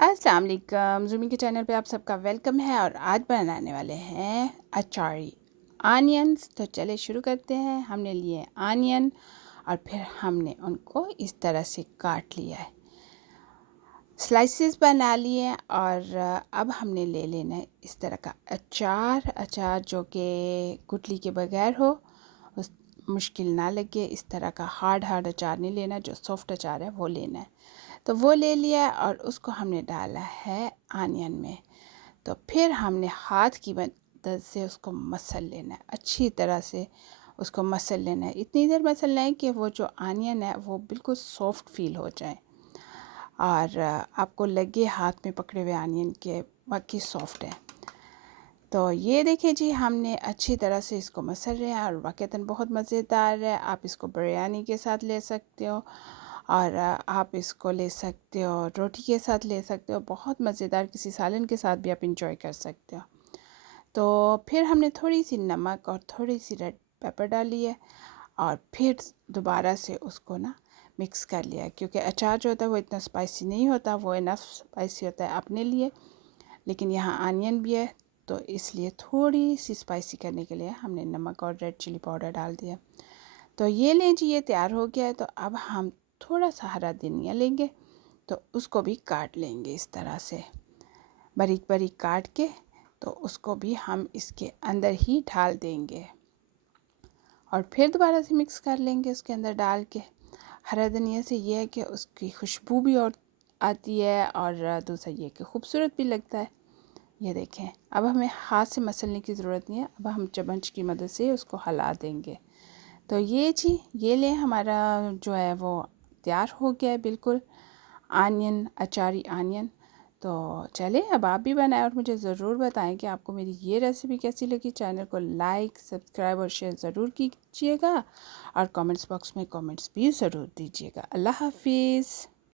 अस्सलाम वालेकुम ज़ूमी के चैनल पे आप सबका वेलकम है और आज बनाने वाले हैं अचारी आनियंस। तो चले शुरू करते हैं। हमने लिए आनियन और फिर हमने उनको इस तरह से काट लिया है, स्लाइसेस बना लिए और अब हमने ले लेना है इस तरह का अचार जो कि गुठली के बगैर हो, उस मुश्किल ना लगे। इस तरह का हार्ड अचार नहीं लेना, जो सॉफ्ट अचार है वो लेना है। तो वो ले लिया और उसको हमने डाला है आनियन में। तो फिर हमने हाथ की मदद से उसको मसल लेना है, अच्छी तरह से उसको मसल लेना है। इतनी देर मसलना है कि वो जो आनियन है वो बिल्कुल सॉफ्ट फील हो जाए और आपको लगे हाथ में पकड़े हुए आनियन के बाकी सॉफ्ट है। तो ये देखिए जी, हमने अच्छी तरह से इसको मसल रहे हैं और वाक़ईतन बहुत मज़ेदार है। आप इसको बिरयानी के साथ ले सकते हो और आप इसको ले सकते हो रोटी के साथ, ले सकते हो। बहुत मज़ेदार, किसी सालन के साथ भी आप इंजॉय कर सकते हो। तो फिर हमने थोड़ी सी नमक और थोड़ी सी रेड पेपर डाली है और फिर दोबारा से उसको ना मिक्स कर लिया है, क्योंकि अचार जो होता है वो इतना स्पाइसी नहीं होता, वो इनफ स्पाइसी होता है अपने लिए, लेकिन यहाँ आनियन भी है तो इसलिए थोड़ी सी स्पाइसी करने के लिए हमने नमक और रेड चिली पाउडर डाल दिया। तो ये लें जी, ये तैयार हो गया है। तो अब हम थोड़ा सा हरा धनिया लेंगे, तो उसको भी काट लेंगे इस तरह से बारीक बारीक काट के। तो उसको भी हम इसके अंदर ही डाल देंगे और फिर दोबारा से मिक्स कर लेंगे उसके अंदर डाल के। हरा धनिया से ये है कि उसकी खुशबू भी और आती है और दूसरा ये कि खूबसूरत भी लगता है। ये देखें, अब हमें हाथ से मसलने की ज़रूरत नहीं है, अब हम चम्मच की मदद से उसको हिला देंगे। तो ये जी, ये ले हमारा जो है वो तैयार हो गया है बिल्कुल, आनियन अचारी आनियन। तो चले अब आप भी बनाएं और मुझे ज़रूर बताएं कि आपको मेरी ये रेसिपी कैसी लगी। चैनल को लाइक, सब्सक्राइब और शेयर ज़रूर कीजिएगा और कमेंट्स बॉक्स में कमेंट्स भी ज़रूर दीजिएगा। अल्लाह हाफिज़।